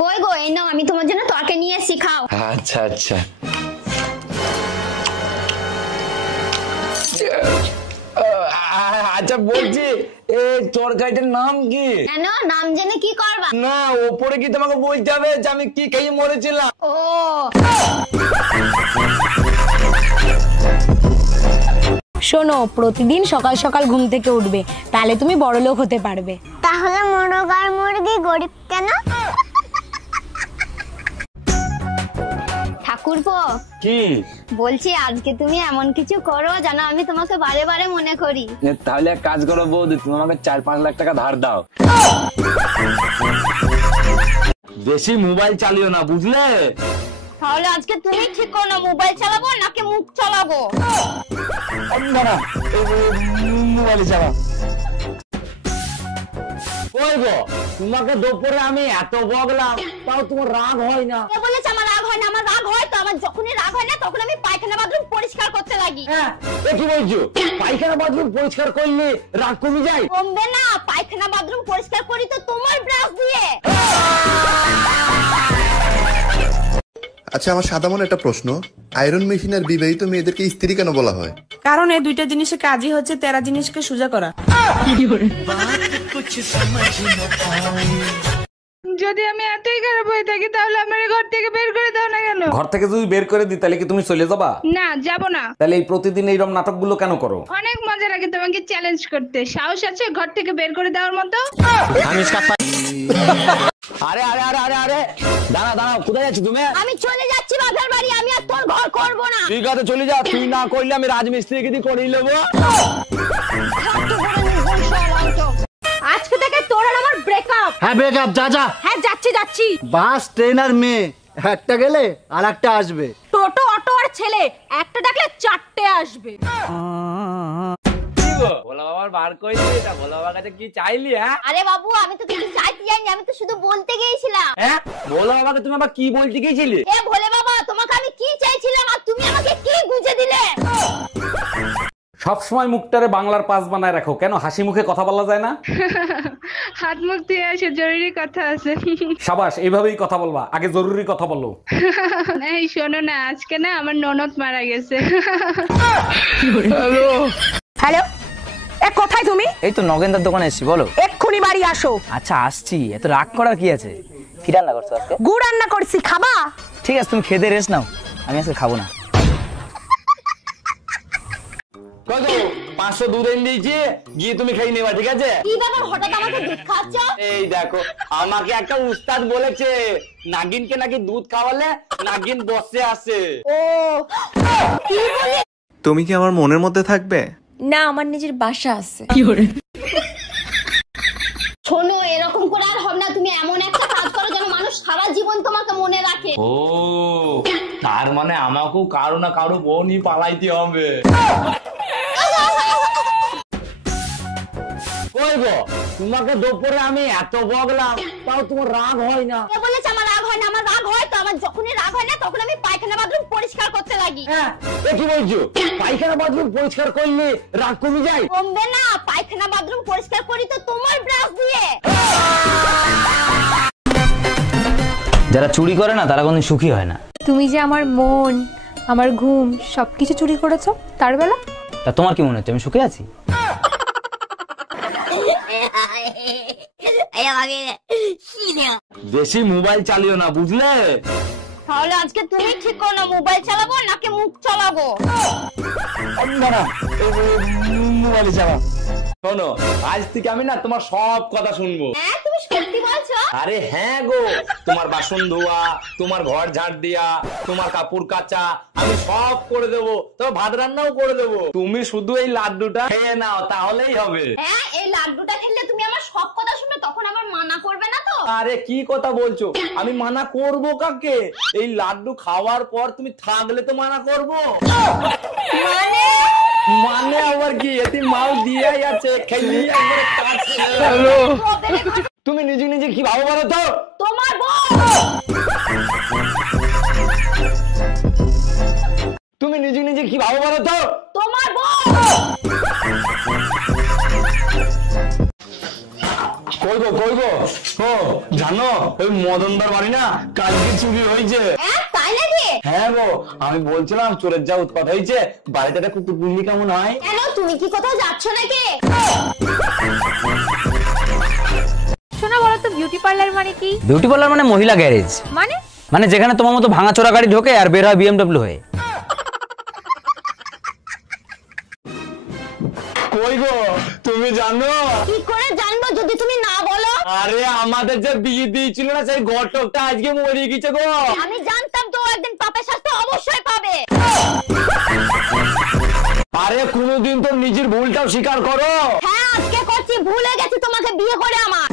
কই গো, এই নাও আমি তোমার জন্য তরকারি নিয়ে এসেছি, খাও। আচ্ছা আচ্ছা। আচ্ছা বলছি এই তরকারিটার নাম কি? কেন, নাম জেনে কি করবা? না, ওপরে কি তোমাকে বলতে হবে যে আমি কি খেয়ে মরেছিলাম? ও শোনো, প্রতিদিন সকাল সকাল ঘুম থেকে উঠবে, তাহলে তুমি বড়লোক হতে পারবে। তাহলে মোরগ আর মুরগি গরিব কেন? ঠাকুরপো, কি বলছি আজকে তুমি এমন কিছু করো যেন আমি তোমাকে বারে বারে মনে করি। তাহলে এক কাজ করো বৌদি, তুমি আমাকে 4-5 লাখ টাকা ধার দাও। বেশি মোবাইল চালিও না, বুঝলে? তাহলে আজকে তুমি ঠিক করো না, মোবাইল চালাবো নাকি মুখ চালাবো? মোবাইল চালাও। ওই গো, তোমাকে দুপুরে আমি এত বকলাম, তাও তোমার রাগ হয় না? কে বলেছে আমার রাগ হয় না? আমার রাগ হয় তো, আমার যখনই রাগ হয় না তখন আমি পায়খানা বাথরুম পরিষ্কার করতে লাগি। হ্যাঁ, এ কি বলছো? পায়খানা বাথরুম পরিষ্কার করলে রাগ কমে যায়? কমবে না, পায়খানা বাথরুম পরিষ্কার করি তো তোমার ব্রাশ দিয়ে। আচ্ছা, আমার সাদা মনে একটা প্রশ্ন, আয়রন মেশিন আর বিবাহিত মেয়েদেরকে স্ত্রী কেন বলা হয়? কারণ এই দুইটা জিনিসের কাজই হচ্ছে তেরা জিনিসকে সোজা করা। যদি আমি এতই খারাপ হয়ে থাকি তাহলে আমার ঘর থেকে বের করে দাও না কেন? ঘর থেকে যদি বের করে দিই তাহলে কি তুমি চলে যাবা? না, যাব না। তাহলে এই প্রতিদিন এইরকম নাটকগুলো কেন করো? অনেক মজা লাগে তোমাকে চ্যালেঞ্জ করতে। সাহস আছে ঘর থেকে বের করে দেওয়ার মতো? আরে আরে আরে আরে আরে দাঁড়া দাঁড়া, কোথায় যাচ্ছ তুমি? আমি চলে যাচ্ছি বাপের বাড়ি, আমি আর তোর ঘর করবো না। ঠিক আছে চলে যা, তুই না করলে আমি রাজমিস্ত্রিকে দিয়ে করিয়ে নেবো। আজকে থেকে তোর আর আমার ব্রেকআপ। হ্যাঁ ব্রেকআপ, যা যা। হ্যাঁ যাচ্ছি। বাস, ট্রেন আর মেয়ে, একটা গেলে আর একটা আসবে। টোটো, অটো আর ছেলে, একটা ডাকলে 4টে আসবে। ভোলা বাবার বার করলি, এটা ভোলা বাবার কাছে কি চাইলি? হ্যাঁ আরে বাবু, আমি তো কিছু চাইতে যাইনি, আমি তো শুধু বলতে গিয়েছিলাম। হ্যাঁ, ভোলা বাবাকে তুমি আবার কি বলতে গিয়েছিলে? এ ভোলে বাবা, তোমাকে আমি কি চাইছিলাম আর তুমি আমাকে কি গুঁজে দিলে? সবসময় মুখটারে বাংলার পাস বানায় রাখো, কেন হাসি মুখে কথা বলা যায় না? হাত মুখ ধুয়ে আসে, জরুরি কথা আছে। সাবাস, এইভাবেই কথা বলবা, আগে জরুরি কথা বলো। এই শোনো না, আজকে না আমার ননদ মারা গেছে। হ্যালো, এ কোথায় তুমি? এই তো নগেন্দার দোকানে এসেছি, বলো। এক্ষুনি বাড়ি আসো। আচ্ছা আসছি, এত রাগ করার কি আছে? কি রান্না করছো আজকে? গুড় রান্না করছি, খাবা? ঠিক আছে, তুমি খেতে রেস্ট নাও, আমি আজকে খাবো না। কত 500 দুধ এনে দিয়েছি, গিয়ে তুমি খেয়ে নেবা, ঠিক আছে? কি ব্যাপার, হঠাৎ আমাকে দুধ খাওয়াচ্ছ? এই দেখো, আমাকে একটা উস্তাদ বলেছে নাগিনকে নাকি দুধ খাওয়ালে নাগিন বসে আসে। ও কি বলি? তুমি কি আমার মনের মধ্যে থাকবে? না, আমার নিজের বাসা আছে। শোনো, এরকম করে আর হবে না, তুমি এমন একটা কাজ করো যেন মানুষ সারা জীবন তোমাকে মনে রাখে। ও, তার মানে আমাকেও কারো না কারো বউ নিয়ে পালাইতে হবে। ওই গো, তোমাকে দুপুরে আমি এত বকলাম, তাও তোমার রাগ হয় না? কে বলেছে আমার রাগ হয় না? আমার রাগ হয় তো, আমার যখনই রাগ হয় না তখন আমি পায়খানা বাথরুম পরিষ্কার করতে লাগি। হ্যাঁ, এ কি বলছো? পায়খানা বাথরুম পরিষ্কার করলে রাগ কমে যায়? কমবে না, পায়খানা বাথরুম পরিষ্কার করি তো তোমার ব্রাশ দিয়ে। যারা চুরি করে না তারা কোনদিন সুখী হয় না। তুমি যে আমার মন, আমার ঘুম সবকিছু চুরি করেছো, তার বেলা? তা তোমার কি মনে হচ্ছে আমি সুখে আছি? বেশি মোবাইল চালিও না, বুঝলে? তাহলে আজকে তুমি ঠিক করো না, মোবাইল চালাবো নাকি মুখ চালাবো? মোবাইল চালা। শোনো, আজ থেকে আমি না তোমার সব কথা শুনবো। হ্যাঁ, তুমি সত্যি বলছো? আরে হ্যাঁ গো, তোমার বাসন ধোয়া, তোমার ঘর ঝাড় দিয়া, তোমার কাপড় কাচা আমি সব করে দেবো, তোমার ভাত রান্নাও করে দেবো। তুমি শুধু এই লাড্ডুটা খেয়ে নাও, তাহলেই হবে। হ্যাঁ, এই লাড্ডুটা খেলে তুমি আমার সব কথা শুনবে, তখন আবার মানা করবে না তো? আরে কি কথা বলছো? আমি মানা করব কাকে? এই লাড্ডু খাওয়ার পর তুমি থাকলে তো মানা করব। মানে মানে আবার কি, এতে মাল দিয়াই আছে, খেয়ে একবারে কাটছে। তুমি নিজে নিজে কি ভাবো বলো তো? তোমার বউ। তুমি নিজে নিজে কি ভাবো বলো তো? তোমার বউ। কই গো ও জানো ওই মদনদার বাড়ি না কালকে চুরি হয়েছে। হ্যাঁ তাই নাকি? হ্যাঁ গো, আমি বলছিলাম চোরের যা উৎপাত হয়েছে, বাড়িতে একটা কুকুর পুষলি কেমন হয়? কেন তুমি কি কোথাও যাচ্ছ নাকি? শোনা বলো তো বিউটি পার্লার মানে কি? বিউটি পার্লার মানে মহিলা গ্যারেজ, মানে মানে যেখানে তোমার মতো ভাঙা চোরা গাড়ি ঢোকে আর বের হয় বিএমডব্লিউ হয়ে। কই গো তুমি জানো? কি করে জানবো যদি তুমি না বলো? আরে আমাদের যে বিয়ে দিয়েছিল না সেই ঘটকটা আজকে মরে গেছে গো। আমি জানতাম তো ও একদিন পাপের শাস্তি অবশ্যই পাবে। আরে কোনোদিন তো নিজের ভুলটাও স্বীকার করো। হ্যাঁ আজকে করছি, ভুলে গেছি তোমাকে বিয়ে করে আমার।